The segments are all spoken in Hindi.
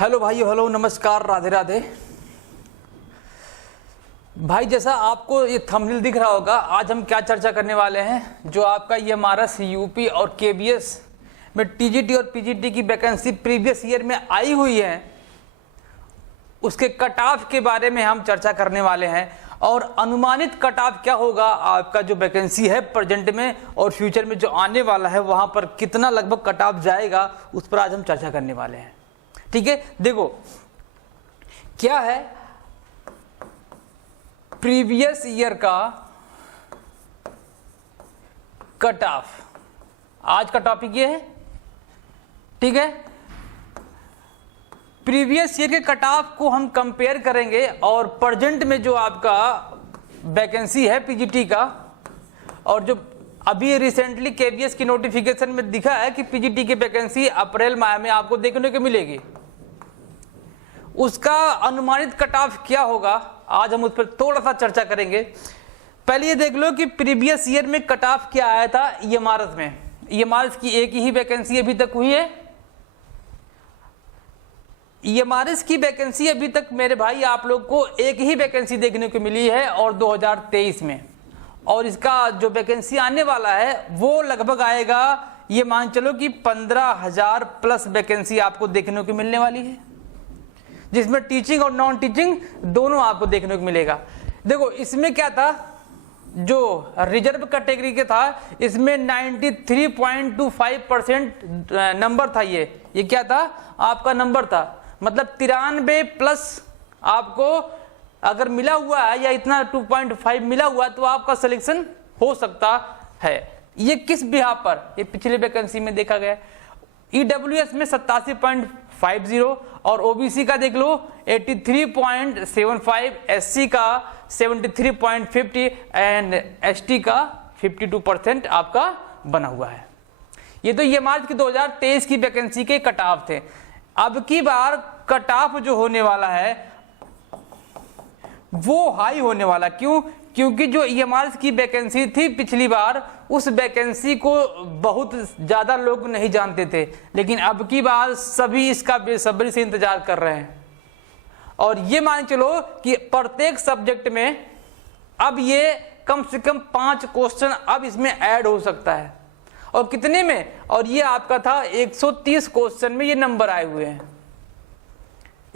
हेलो भाइयों, हेलो, नमस्कार, राधे राधे। भाई जैसा आपको ये थंबनेल दिख रहा होगा, आज हम क्या चर्चा करने वाले हैं, जो आपका ये एमआरएस, यूपी और केबीएस में टीजीटी और पीजीटी की वैकेंसी प्रीवियस ईयर में आई हुई है, उसके कट ऑफ के बारे में हम चर्चा करने वाले हैं और अनुमानित कट ऑफ क्या होगा आपका जो वैकेंसी है प्रेजेंट में और फ्यूचर में जो आने वाला है वहां पर कितना लगभग कट ऑफ जाएगा, उस पर आज हम चर्चा करने वाले हैं। ठीक है, देखो क्या है प्रीवियस ईयर का कट ऑफ, आज का टॉपिक ये है। ठीक है, प्रीवियस ईयर के कट ऑफ को हम कंपेयर करेंगे और प्रेजेंट में जो आपका वैकेंसी है पीजीटी का, और जो अभी रिसेंटली केबीएस की नोटिफिकेशन में दिखा है कि पीजीटी की वैकेंसी अप्रैल माह में आपको देखने को मिलेगी, उसका अनुमानित कट ऑफ क्या होगा, आज हम उस पर थोड़ा सा चर्चा करेंगे। पहले ये देख लो कि प्रीवियस ईयर में कट ऑफ क्या आया था ईएमआरएस में। ईएमआरएस की एक ही वैकेंसी अभी तक हुई है। ईएमआरएस की वैकेंसी अभी तक मेरे भाई आप लोग को एक ही वैकेंसी देखने को मिली है और 2023 में, और इसका जो वैकेंसी आने वाला है वो लगभग आएगा, ये मान चलो कि 15,000 प्लस वैकेंसी आपको देखने को मिलने वाली है, जिसमें टीचिंग और नॉन टीचिंग दोनों आपको देखने को मिलेगा। देखो इसमें क्या था, जो रिजर्व कैटेगरी के था इसमें 93.25% नंबर था। ये क्या था आपका नंबर था, मतलब 93 प्लस आपको अगर मिला हुआ है या इतना 2.5 मिला हुआ तो आपका सिलेक्शन हो सकता है। ये किस बिहाफ पर, ये पिछले वैकेंसी में देखा गया। ईडब्ल्यूएस में 87.50 और ओबीसी का देख लो 83.75, एससी का 73.50 एंड एसटी का 52% आपका बना हुआ है। ये तो ये मार्च की 2023 की वैकेंसी के कट ऑफ थे। अब की बार कट ऑफ जो होने वाला है वो हाई होने वाला, क्यों? क्योंकि जो ईएमआरएस की वैकेंसी थी पिछली बार, उस वैकेंसी को बहुत ज्यादा लोग नहीं जानते थे, लेकिन अब की बार सभी इसका बेसब्री से इंतजार कर रहे हैं। और ये मान चलो कि प्रत्येक सब्जेक्ट में अब ये कम से कम 5 क्वेश्चन अब इसमें ऐड हो सकता है। और कितने में? और ये आपका था 130 क्वेश्चन में ये नंबर आए हुए हैं।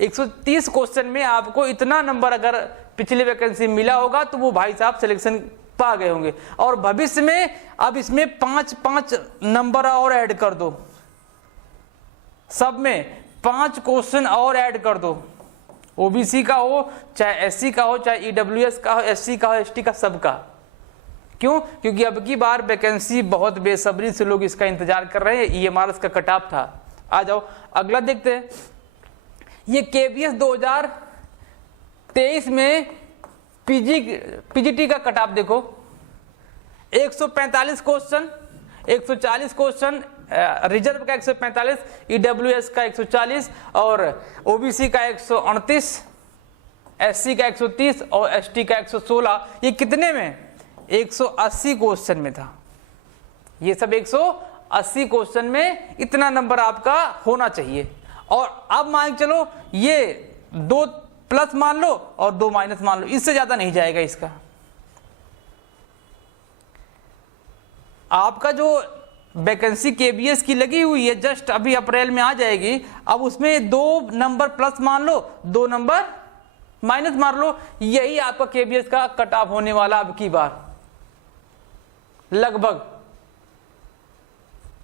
130 क्वेश्चन में आपको इतना नंबर अगर पिछले वैकेंसी मिला होगा तो वो भाई साहब सिलेक्शन पा गए होंगे। और भविष्य में अब इसमें 5-5 नंबर और ऐड कर दो, सब में 5 क्वेश्चन और ऐड कर दो, ओबीसी का हो चाहे एससी का हो चाहे ईडब्ल्यूएस का हो, एससी का हो, एसटी का, सबका। क्यों? क्योंकि अब की बार वैकेंसी बहुत बेसब्री से लोग इसका इंतजार कर रहे हैं। ईएमआरएस का कट ऑफ था। आ जाओ अगला देखते हैं। ये केबीएस 2023 में पीजीटी का कट ऑफ देखो, 145 क्वेश्चन, 140 क्वेश्चन, रिजर्व का 145, ईडब्ल्यूएस का 140 और ओबीसी का 129, एससी का 130 और एसटी का 116। ये कितने में? 180 क्वेश्चन में था। ये सब 180 क्वेश्चन में इतना नंबर आपका होना चाहिए। और अब मान चलो ये 2 प्लस मान लो और 2 माइनस मान लो, इससे ज्यादा नहीं जाएगा इसका। आपका जो वैकेंसी केबीएस की लगी हुई है जस्ट अभी अप्रैल में आ जाएगी, अब उसमें 2 नंबर प्लस मान लो, 2 नंबर माइनस मार लो, यही आपका केबीएस का कट ऑफ होने वाला अब की बार लगभग।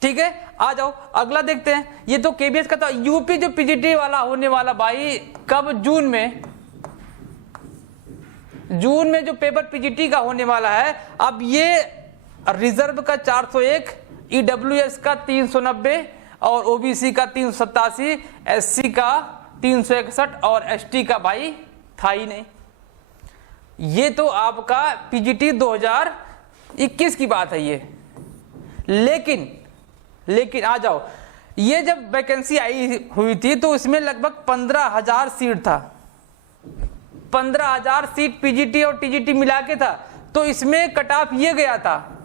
ठीक है, आ जाओ अगला देखते हैं। ये तो केबीएस का था। यूपी जो पीजीटी वाला होने वाला भाई कब? जून में। जून में जो पेपर पीजीटी का होने वाला है, अब ये रिजर्व का 401, ईडब्ल्यूएस का 390 और ओबीसी का 387, एससी का 361 और एसटी का भाई था ही नहीं। ये तो आपका पीजीटी 2021 की बात है ये। लेकिन आ जाओ, ये जब वैकेंसी आई हुई थी तो इसमें लगभग 15,000 सीट था। 15,000 सीट पीजीटी और टीजीटी मिला के था, तो इसमें कट ऑफ ये गया था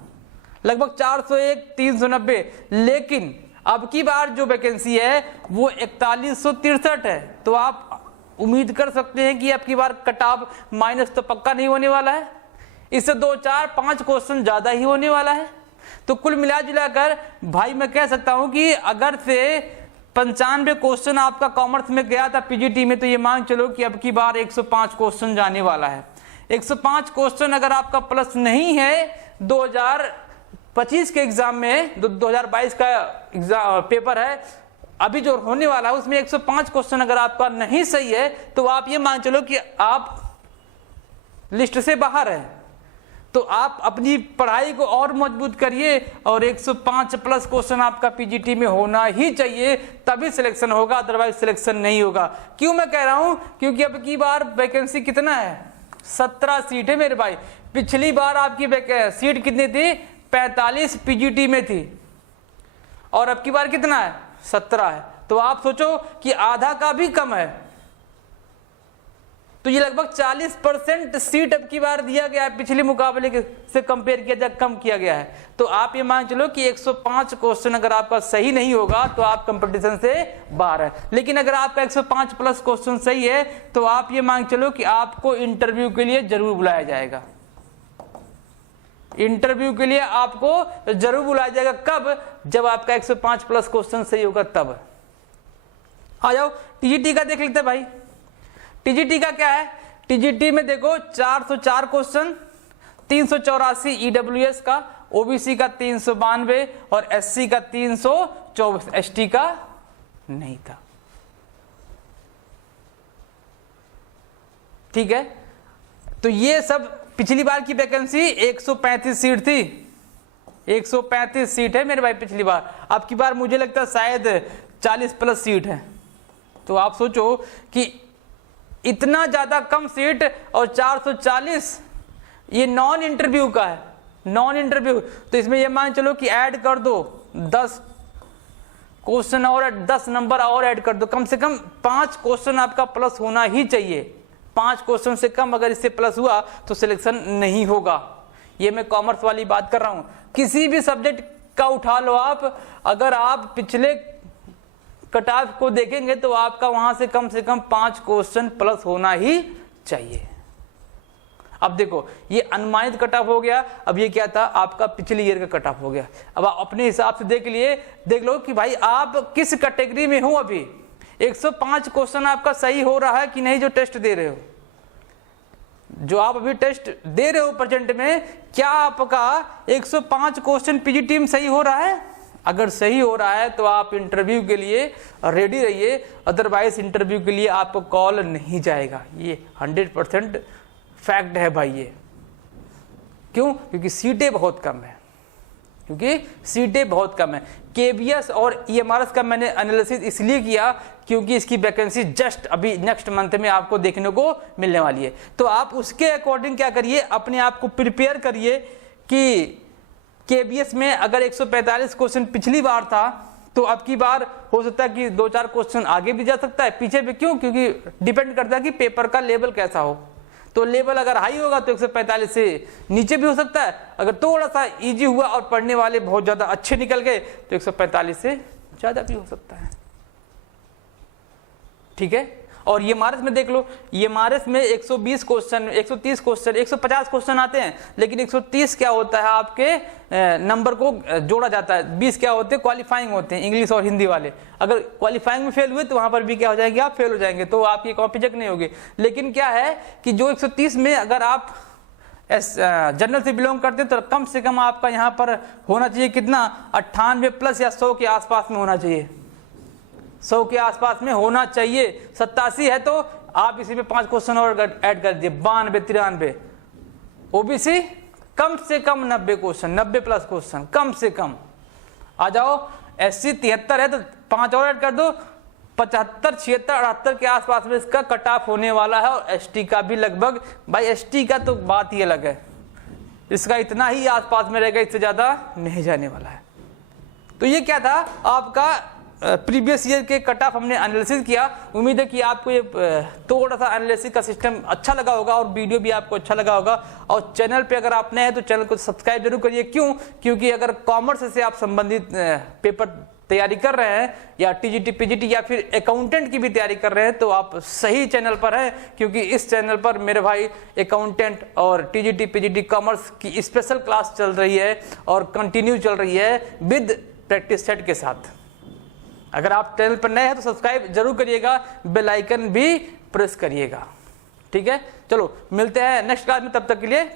लगभग 401, 390। लेकिन अब की बार जो वैकेंसी है वो 4163 है। तो आप उम्मीद कर सकते हैं कि अब की बार कट ऑफ माइनस तो पक्का नहीं होने वाला है, इससे 2, 4, 5 क्वेश्चन ज्यादा ही होने वाला है। तो कुल मिला जुलाकर भाई मैं कह सकता हूं कि अगर से 95 क्वेश्चन आपका कॉमर्स में गया था पीजीटी में, तो ये मान चलो कि अब की बार 105 क्वेश्चन जाने वाला है। 105 क्वेश्चन अगर आपका प्लस नहीं है 2025 के एग्जाम में, 2022 का एग्जाम पेपर है अभी जो होने वाला है, उसमें 105 क्वेश्चन अगर आपका नहीं सही है तो आप ये मान चलो कि आप लिस्ट से बाहर है। तो आप अपनी पढ़ाई को और मजबूत करिए और 105 प्लस क्वेश्चन आपका पीजीटी में होना ही चाहिए, तभी सिलेक्शन होगा, अदरवाइज सिलेक्शन नहीं होगा। क्यों मैं कह रहा हूं? क्योंकि अब की बार वैकेंसी कितना है, 17 सीट है मेरे भाई। पिछली बार आपकी सीट कितनी थी, 45 पीजीटी में थी, और अब की बार कितना है, 17 है। तो आप सोचो कि आधा का भी कम है, तो ये लगभग 40% सीट अब की बार दिया गया है, पिछले मुकाबले से कंपेयर किया जाए कम किया गया है। तो आप ये मान चलो कि 105 क्वेश्चन अगर आपका सही नहीं होगा तो आप कंपटीशन से बाहर है। लेकिन अगर आपका 105 प्लस क्वेश्चन सही है तो आप ये मान चलो कि आपको इंटरव्यू के लिए जरूर बुलाया जाएगा। इंटरव्यू के लिए आपको जरूर बुलाया जाएगा। कब? जब आपका 105 प्लस क्वेश्चन सही होगा तब। आ जाओ टीजीटी का देख लेते हैं भाई। टीजीटी का क्या है? टीजीटी में देखो 404 क्वेश्चन, 384 ईडब्ल्यूएस का, ओबीसी का 392 और एससी का 324, एसटी का नहीं था। ठीक है, तो ये सब पिछली बार की वैकेंसी 135 सीट थी, 135 सीट है मेरे भाई पिछली बार। अब की बार मुझे लगता है शायद 40 प्लस सीट है। तो आप सोचो कि इतना ज्यादा कम सीट और 440, ये नॉन इंटरव्यू का है, नॉन इंटरव्यू। तो इसमें ये मान चलो कि ऐड कर दो 10 क्वेश्चन और 10 नंबर और ऐड कर दो, कम से कम 5 क्वेश्चन आपका प्लस होना ही चाहिए। 5 क्वेश्चन से कम अगर इससे प्लस हुआ तो सिलेक्शन नहीं होगा। ये मैं कॉमर्स वाली बात कर रहा हूं, किसी भी सब्जेक्ट का उठा लो आप, अगर आप पिछले कट ऑफ को देखेंगे तो आपका वहां से कम 5 क्वेश्चन प्लस होना ही चाहिए। अब देखो ये अनुमानित कट ऑफ हो गया, अब ये क्या था, आपका पिछले ईयर का कट ऑफ हो गया। अब आप अपने हिसाब से देख लो कि भाई आप किस कैटेगरी में हो। अभी 105 क्वेश्चन आपका सही हो रहा है कि नहीं, जो टेस्ट दे रहे हो, जो आप अभी टेस्ट दे रहे हो प्रेजेंट में, क्या आपका 105 क्वेश्चन पीजीटी में सही हो रहा है? अगर सही हो रहा है तो आप इंटरव्यू के लिए रेडी रहिए, अदरवाइज इंटरव्यू के लिए आपको कॉल नहीं जाएगा। ये 100% फैक्ट है भाई ये। क्यों? क्योंकि सीटें बहुत कम है, केबीएस और ईएमआरएस का मैंने एनालिसिस इसलिए किया क्योंकि इसकी वैकेंसी जस्ट अभी नेक्स्ट मंथ में आपको देखने को मिलने वाली है। तो आप उसके अकॉर्डिंग क्या करिए, अपने आप को प्रिपेयर करिए कि केबीएस में अगर 145 क्वेश्चन पिछली बार था तो अब की बार हो सकता है कि 2-4 क्वेश्चन आगे भी जा सकता है, पीछे भी। क्यों? क्योंकि डिपेंड करता है कि पेपर का लेवल कैसा हो। तो लेवल अगर हाई होगा तो 145 से नीचे भी हो सकता है, अगर थोड़ा सा इजी हुआ और पढ़ने वाले बहुत ज्यादा अच्छे निकल गए तो 145 से ज्यादा भी हो सकता है। ठीक है, और ईएमआरएस में देख लो, ईएमआरएस में 120 क्वेश्चन, 130 क्वेश्चन, 150 क्वेश्चन आते हैं, लेकिन 130 क्या होता है, आपके नंबर को जोड़ा जाता है। 20 क्या होते हैं, क्वालिफाइंग होते हैं, इंग्लिश और हिंदी वाले। अगर क्वालिफाइंग में फेल हुए तो वहां पर भी क्या हो जाएंगे, आप फेल हो जाएंगे, तो आपकी कॉपी चेक नहीं होगी। लेकिन क्या है कि जो 130 में अगर आप जनरल से बिलोंग करते हैं तो कम से कम आपका यहाँ पर होना चाहिए कितना, 98 प्लस या 100 के आसपास में होना चाहिए, 100 के आसपास में होना चाहिए। 87 है तो आप इसी में 5 क्वेश्चन और ऐड कर दीजिए, 92, 93। ओबीसी कम से कम 90 क्वेश्चन, 90 प्लस क्वेश्चन कम से कम। आ जाओ एससी 73 है तो 5 और ऐड कर दो, 75, 76, 78 के आसपास में इसका कट ऑफ होने वाला है। और एसटी का भी लगभग, भाई एसटी का तो बात ही अलग है, इसका इतना ही आसपास में रहेगा, इससे ज्यादा नहीं जाने वाला है। तो ये क्या था आपका प्रीवियस ईयर के कट ऑफ हमने एनालिसिस किया। उम्मीद है कि आपको ये थोड़ा सा एनालिसिस का सिस्टम अच्छा लगा होगा और वीडियो भी आपको अच्छा लगा होगा। और चैनल पे अगर आप नए हैं तो चैनल को सब्सक्राइब जरूर करिए। क्यों? क्योंकि अगर कॉमर्स से आप संबंधित पेपर तैयारी कर रहे हैं या टीजीटी पीजीटी या फिर अकाउंटेंट की भी तैयारी कर रहे हैं तो आप सही चैनल पर हैं, क्योंकि इस चैनल पर मेरे भाई अकाउंटेंट और टीजीटी पीजीटी कॉमर्स की स्पेशल क्लास चल रही है और कंटिन्यू चल रही है विद प्रैक्टिस सेट के साथ। अगर आप चैनल पर नए हैं तो सब्सक्राइब जरूर करिएगा, बेल आइकन भी प्रेस करिएगा। ठीक है, चलो मिलते हैं नेक्स्ट क्लास में, तब तक के लिए